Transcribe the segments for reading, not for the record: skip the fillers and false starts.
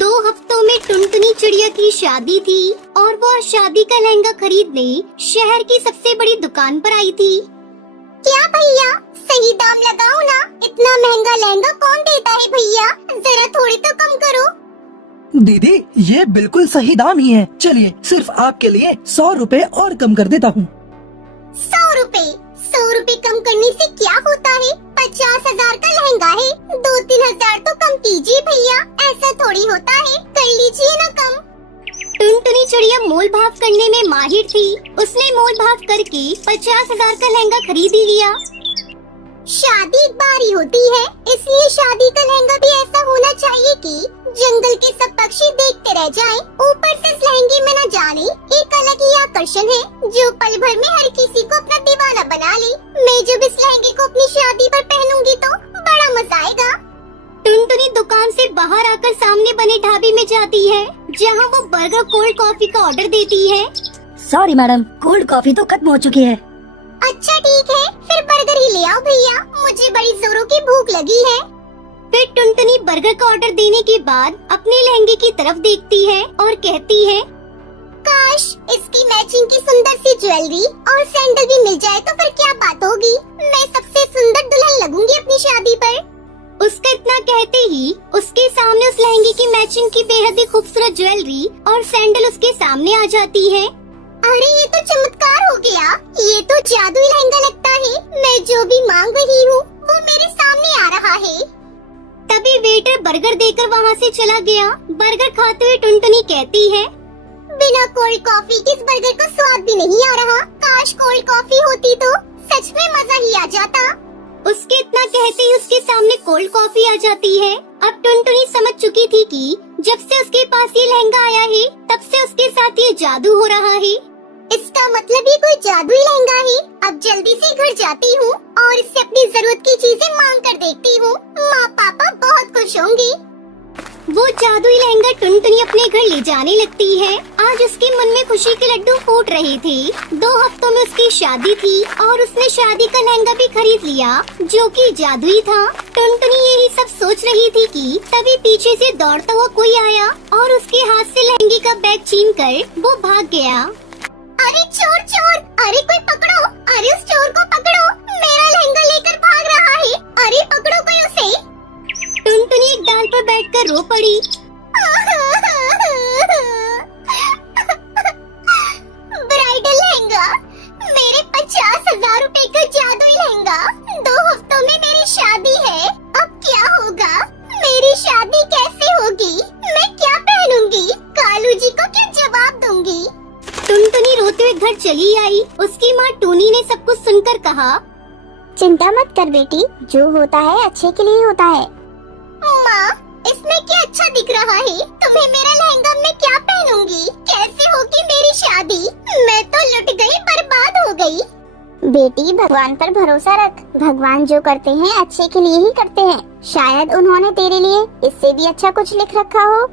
2 हफ्तों में टुनटुनी चिड़िया की शादी थी और वो शादी का लहंगा खरीदने शहर की सबसे बड़ी दुकान पर आई थी। क्या भैया, सही दाम लगाओ ना, इतना महंगा लहंगा कौन देता है भैया, जरा थोड़ी तो कम करो। दीदी ये बिल्कुल सही दाम ही है, चलिए सिर्फ आपके लिए 100 रुपए और कम कर देता हूँ। 100 रुपए कम करने से क्या होता है, 50,000 का लहंगा है, 2-3 हजार तो कम कीजिए भैया, ऐसा थोड़ी होता है, कर लीजिए ना कम। टुनटुनी चिड़िया मोल भाव करने में माहिर थी। उसने मोल भाव करके 50,000 का लहंगा खरीद ही लिया। शादी एक बार ही होती है, इसलिए शादी का लहंगा भी ऐसा होना चाहिए कि जंगल के सब पक्षी देखते रह जाएं। ऊपर से इस लहंगे में न जाने एक अलग ही आकर्षण है जो पल भर में हर किसी को अपना दीवाना बना ले। मैं जब इस लहंगे को अपनी शादी पर पहनूंगी तो बड़ा मजा आएगा। टुनटुनी दुकान से बाहर आकर सामने बने ढाबे में जाती है, जहां वो बर्गर कोल्ड कॉफी का ऑर्डर देती है। सॉरी मैडम, कोल्ड कॉफी तो खत्म हो चुकी है। अच्छा ठीक है, फिर बर्गर ही ले आओ भैया, मुझे बड़ी जोरों की भूख लगी है। फिर टुनटुनी बर्गर का ऑर्डर देने के बाद अपने लहंगे की तरफ देखती है और कहती है, काश इसकी मैचिंग की सुंदर सी ज्वेलरी और सैंडल भी मिल जाए तो फिर क्या बात होगी, मैं सबसे सुंदर दुल्हन लगूंगी अपनी शादी पर। उसका इतना कहते ही उसके सामने उस लहंगे की मैचिंग की बेहद ही खूबसूरत ज्वेलरी और सैंडल उसके सामने आ जाती है। अरे ये तो चमत्कार हो गया, ये तो जादुई लहंगा लगता है, मैं जो भी मांग रही हूँ वो मेरे सामने आ रहा है। तभी वेटर बर्गर देकर वहाँ से चला गया। बर्गर खाते हुए टुनटुनी कहती है, बिना कोल्ड कॉफी के इस बर्गर का स्वाद भी नहीं आ रहा, काश कोल्ड कॉफी होती तो सच में मजा ही आ जाता। उसके इतना कहते ही उसके सामने कोल्ड कॉफी आ जाती है। अब टुनटुनी समझ चुकी थी कि जब से उसके पास ये लहंगा आया है तब से उसके साथ ये जादू हो रहा है। इसका मतलब ये कोई जादुई लहंगा है। अब जल्दी से घर जाती हूँ और इससे अपनी जरूरत की चीजें मांग कर देखती हूँ, माँ पापा बहुत खुश होंगे। वो जादुई लहंगा टुनटुनी अपने घर ले जाने लगती है। आज उसके मन में खुशी के लड्डू फूट रहे थे। 2 हफ्तों में उसकी शादी थी और उसने शादी का लहंगा भी खरीद लिया जो कि जादुई था। टुनटुनी यही सब सोच रही थी कि तभी पीछे से दौड़ता हुआ कोई आया और उसके हाथ से लहंगे का बैग छीनकर वो भाग गया। अरे चोर चोर, अरे कोई पकड़ो, अरे उस चोर को पकड़ो, मेरा लहंगा लेकर भाग रहा है, अरे पकड़ो कोई उसे। टुनटुनी एक डाल पर बैठकर रो पड़ी। ब्राइडल लहंगा, मेरे 50,000 रुपए का जादुई लहंगा, 2 हफ्तों में मेरी शादी है, अब क्या होगा, मेरी शादी कैसे होगी, मैं क्या पहनूंगी, कालू जी को क्या जवाब दूंगी। टुनटुनी रोते हुए घर चली आई। उसकी माँ टूनी ने सब कुछ सुनकर कहा, चिंता मत कर बेटी, जो होता है अच्छे के लिए होता है। माँ, इसमें क्या अच्छा दिख रहा है, तुम्हें मेरा लहंगा मैं क्या पहनूंगी, कैसे होगी मेरी शादी, मैं तो लुट गई, बर्बाद हो गई। बेटी भगवान पर भरोसा रख, भगवान जो करते हैं अच्छे के लिए ही करते हैं, शायद उन्होंने तेरे लिए इससे भी अच्छा कुछ लिख रखा हो।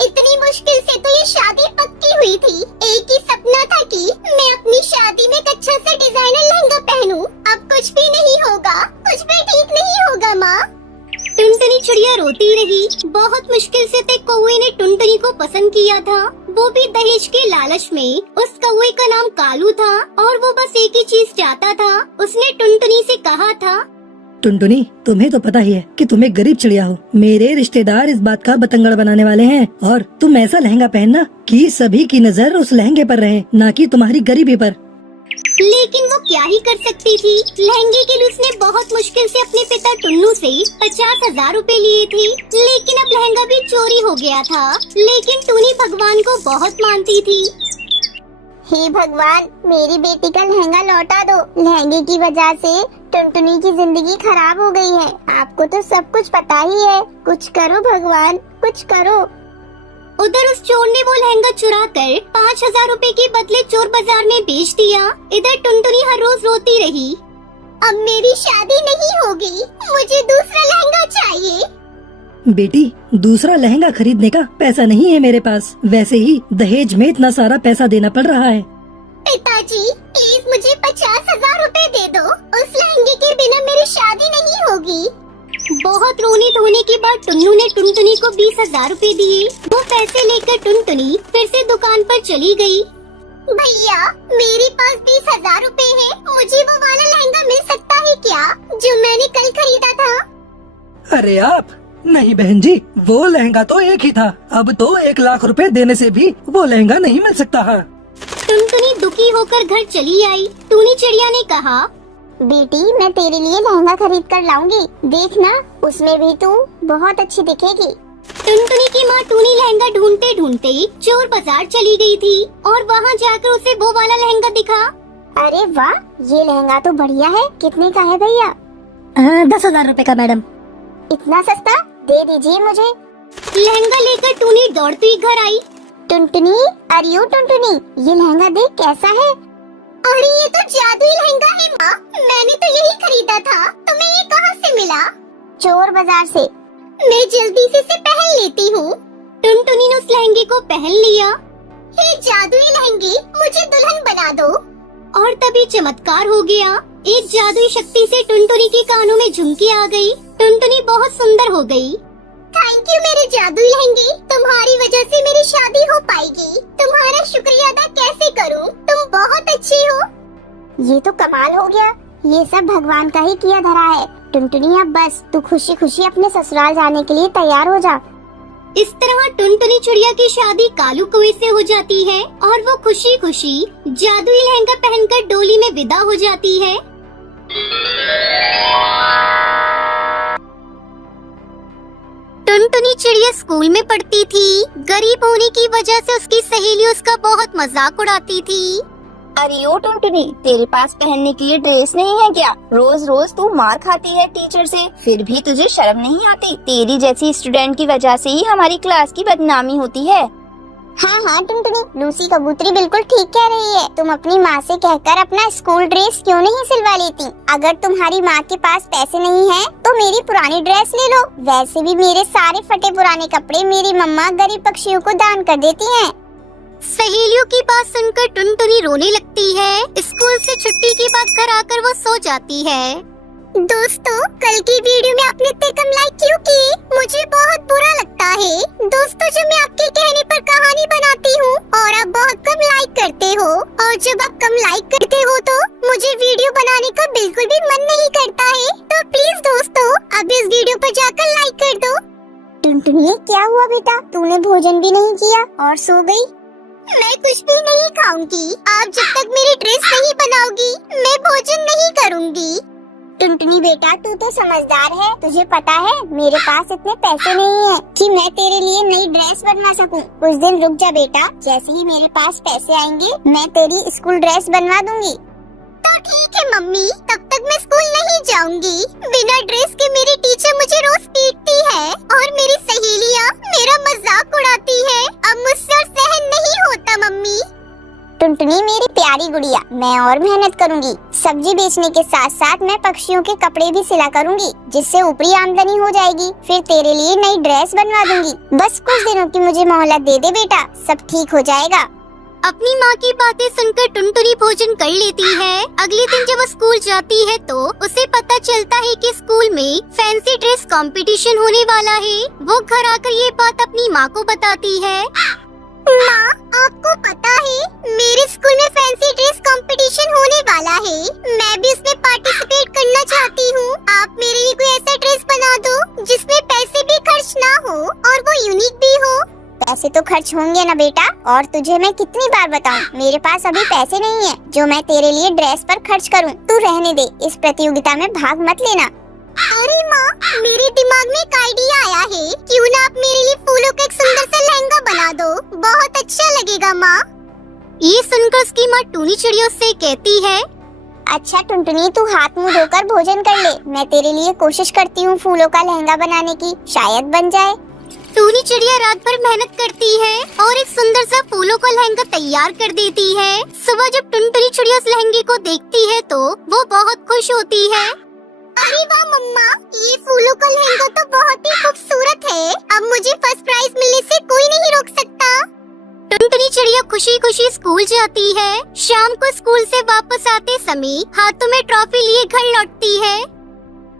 इतनी मुश्किल से तो ये शादी पक्की हुई थी, एक ही सपना था कि मैं अपनी शादी में एक अच्छा सा डिजाइनर लहंगा पहनूं, अब कुछ भी नहीं होगा, कुछ भी ठीक नहीं होगा माँ। टुनटुनी चिड़िया रोती रही। बहुत मुश्किल से तक कौवे ने टुनटुनी को पसंद किया था, वो भी दहेज के लालच में। उस कौवे का नाम कालू था और वो बस एक ही चीज चाहता था। उसने टुनटुनी से कहा था, टुनटुनी तुम्हें तो पता ही है कि तुम एक गरीब चिड़िया हो, मेरे रिश्तेदार इस बात का बतंगड़ बनाने वाले हैं और तुम ऐसा लहंगा पहनना कि सभी की नजर उस लहंगे पर रहे, ना कि तुम्हारी गरीबी पर। लेकिन वो क्या ही कर सकती थी। लहंगे के लिए उसने बहुत मुश्किल से अपने पिता टुन्नू से 50,000 रुपए लिए थे, लेकिन अब लहंगा भी चोरी हो गया था। लेकिन टूनी भगवान को बहुत मानती थी। हे भगवान, मेरी बेटी का लहंगा लौटा दो, लहंगे की वजह से टुनटुनी की जिंदगी खराब हो गई है, आपको तो सब कुछ पता ही है, कुछ करो भगवान, कुछ करो। उधर उस चोर ने वो लहंगा चुरा कर 5,000 रुपए के बदले चोर बाजार में बेच दिया। इधर टुनटुनी हर रोज रोती रही, अब मेरी शादी नहीं होगी, मुझे दूसरा लहंगा चाहिए। बेटी दूसरा लहंगा खरीदने का पैसा नहीं है मेरे पास, वैसे ही दहेज में इतना सारा पैसा देना पड़ रहा है। पिताजी प्लीज मुझे 50,000 रुपए दे दो, उस लहंगे के बिना मेरी शादी नहीं होगी। बहुत रोने धोने के बाद टुन्नू ने टुनटुनी को 20,000 रूपए दिए। वो पैसे लेकर टुनटुनी फिर से दुकान पर चली गई। भैया मेरे पास 20,000 रूपए है, मुझे वो वाला लहंगा मिल सकता है क्या जो मैंने कल खरीदा था? अरे आप नहीं बहन जी, वो लहंगा तो एक ही था। अब तो 1,00,000 रुपए देने से भी वो लहंगा नहीं मिल सकता है। टुनटुनी दुखी होकर घर चली आई। टूनी चिड़िया ने कहा, बेटी मैं तेरे लिए लहंगा खरीद कर लाऊंगी, देखना उसमें भी तू बहुत अच्छी दिखेगी। टुनटुनी की माँ टूनी लहंगा ढूंढते ढूंढते चोर बाजार चली गई थी और वहाँ जाकर उसे वो वाला लहंगा दिखा। अरे वाह, ये लहंगा तो बढ़िया है। कितने का है भैया? 10,000 रुपए का मैडम। इतना सस्ता? दे दीजिए मुझे। लहंगा लेकर टूनी दौड़ती घर आई। टुनटुनी, अरे ओ टुनटुनी, ये लहंगा देख कैसा है। अरे ये तो जादुई लहंगा है माँ, मैंने तो यही खरीदा था। तुम्हें ये कहाँ से मिला? चोर बाजार से। मैं जल्दी से इसे पहन लेती हूँ। टुनटुनी ने उस लहंगे को पहन लिया। हे जादुई लहंगे, मुझे दुल्हन बना दो। और तभी चमत्कार हो गया। एक जादुई शक्ति से टुनटुनी के कानों में झुमकी आ गई। टुनटुनी बहुत सुंदर हो गई। थैंक यू मेरे जादुई लहंगे, तुम्हारी वजह से मेरी शादी हो पाएगी। तुम्हारा शुक्रिया अदा कैसे करूं? तुम बहुत अच्छी हो। ये तो कमाल हो गया, ये सब भगवान का ही किया धरा है। टुनटुनी अब बस तू खुशी खुशी अपने ससुराल जाने के लिए तैयार हो जा। इस तरह टुनटुनी चिड़िया की शादी कालू कौवे से हो जाती है और वो खुशी खुशी जादुई लहंगा पहनकर डोली में विदा हो जाती है। टुनटुनी चिड़िया स्कूल में पढ़ती थी। गरीब होने की वजह से उसकी सहेली उसका बहुत मजाक उड़ाती थी। अरे ओ टुनटुनी, तेरे पास पहनने के लिए ड्रेस नहीं है क्या? रोज रोज तू मार खाती है टीचर से, फिर भी तुझे शर्म नहीं आती? तेरी जैसी स्टूडेंट की वजह से ही हमारी क्लास की बदनामी होती है। हाँ टुनटुनी, लूसी कबूतरी बिल्कुल ठीक कह रही है। तुम अपनी माँ से कहकर अपना स्कूल ड्रेस क्यों नहीं सिलवा लेती? अगर तुम्हारी माँ के पास पैसे नहीं है तो मेरी पुरानी ड्रेस ले लो। वैसे भी मेरे सारे फटे पुराने कपड़े मेरी मम्मा गरीब पक्षियों को दान कर देती हैं। सहेलियों की बात सुनकर टुनटुनी रोने लगती है। स्कूल से छुट्टी के बाद घर आकर वो सो जाती है। दोस्तों, कल की वीडियो में आपने इतने कम लाइक क्यों किए? मुझे बहुत बुरा लगता है। दोस्तों, जब मैं आपके कहने पर कहानी बनाती हूँ और आप बहुत कम लाइक करते हो, और जब आप कम लाइक करते हो तो मुझे वीडियो बनाने का बिल्कुल भी मन नहीं करता है। तो प्लीज दोस्तों, अब इस वीडियो पर जाकर लाइक कर दो। टुनटुनी, क्या हुआ बेटा? तूने भोजन भी नहीं किया और सो गई? मैं कुछ भी नहीं खाऊंगी। आप जब तक मेरी ड्रेस नहीं बनाओगी मैं भोजन नहीं करूंगी। टुनटुनी बेटा, तू तो समझदार है। तुझे पता है मेरे पास इतने पैसे नहीं है कि मैं तेरे लिए नई ड्रेस बनवा सकूं। कुछ दिन रुक जा बेटा, जैसे ही मेरे पास पैसे आएंगे मैं तेरी स्कूल ड्रेस बनवा दूंगी। तो ठीक है मम्मी, तब तक मैं स्कूल नहीं जाऊंगी। बिना ड्रेस के मेरी टीचर मुझे रोज पीटती है और मेरी सहेलियाँ मेरा मजाक उड़ाती है। अब मुझसे और सहन नहीं होता मम्मी। टुनटुनी मेरी प्यारी गुड़िया, मैं और मेहनत करूंगी। सब्जी बेचने के साथ साथ मैं पक्षियों के कपड़े भी सिला करूंगी, जिससे ऊपरी आमदनी हो जाएगी। फिर तेरे लिए नई ड्रेस बनवा दूंगी। बस कुछ दिनों की मुझे मोहलत दे दे बेटा, सब ठीक हो जाएगा। अपनी माँ की बातें सुनकर टुनटुनी भोजन कर लेती है। अगले दिन जब वो स्कूल जाती है तो उसे पता चलता है कि स्कूल में फैंसी ड्रेस कंपटीशन होने वाला है। वो घर आकर ये बात अपनी माँ को बताती है। माँ, आपको पता है मेरे स्कूल में फैंसी ड्रेस कंपटीशन होने वाला है। मैं भी उसमें पार्टिसिपेट करना चाहती हूँ। आप मेरे लिए कोई ऐसा ड्रेस बना दो जिसमें पैसे भी खर्च ना हो और वो यूनिक भी हो। पैसे तो खर्च होंगे ना बेटा, और तुझे मैं कितनी बार बताऊं, मेरे पास अभी पैसे नहीं है जो मैं तेरे लिए ड्रेस पर खर्च करूं। तू रहने दे, इस प्रतियोगिता में भाग मत लेना। अरे माँ, मेरे दिमाग में एक आइडिया आया है। क्यों ना आप मेरे लिए फूलों का एक सुंदर सा लहंगा बना दो, बहुत अच्छा लगेगा माँ। ये सुनकर उसकी माँ टूनी चिड़िया से कहती है, अच्छा टुनटुनी, तू हाथ मुंह धोकर भोजन कर ले। मैं तेरे लिए कोशिश करती हूँ फूलों का लहंगा बनाने की, शायद बन जाए। टूनी चिड़िया रात भर मेहनत करती है और एक सुंदर सा फूलों का लहंगा तैयार कर देती है। सुबह जब टुनटुनी चिड़िया उस लहंगे को देखती है तो वो बहुत खुश होती है। अरे वाह मम्मा, ये फूलों का लहंगा तो बहुत ही खूबसूरत है। अब मुझे फर्स्ट प्राइज मिलने से कोई नहीं रोक सकता। टुनटुनी चिड़िया खुशी खुशी स्कूल जाती है। शाम को स्कूल से वापस आते समय हाथों में ट्रॉफी लिए घर लौटती है।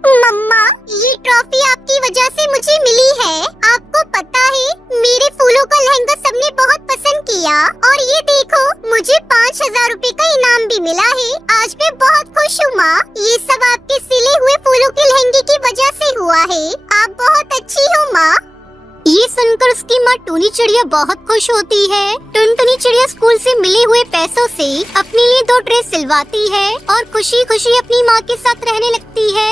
मम्मा, ये ट्रॉफी आपकी वजह से मुझे मिली है। आपको पता है मेरे फूलों का लहंगा सबने बहुत पसंद किया और ये देखो मुझे 5000 रुपए का इनाम भी मिला है। आज मैं बहुत खुश हूँ माँ। ये सब आपके सिले हुए फूलों के लहंगे की वजह से हुआ है। आप बहुत अच्छी हो माँ। ये सुनकर उसकी माँ टूनी चिड़िया बहुत खुश होती है। टुनटुनी चिड़िया स्कूल से मिले हुए पैसों से अपने लिए 2 ड्रेस सिलवाती है और खुशी खुशी अपनी माँ के साथ रहने लगती है।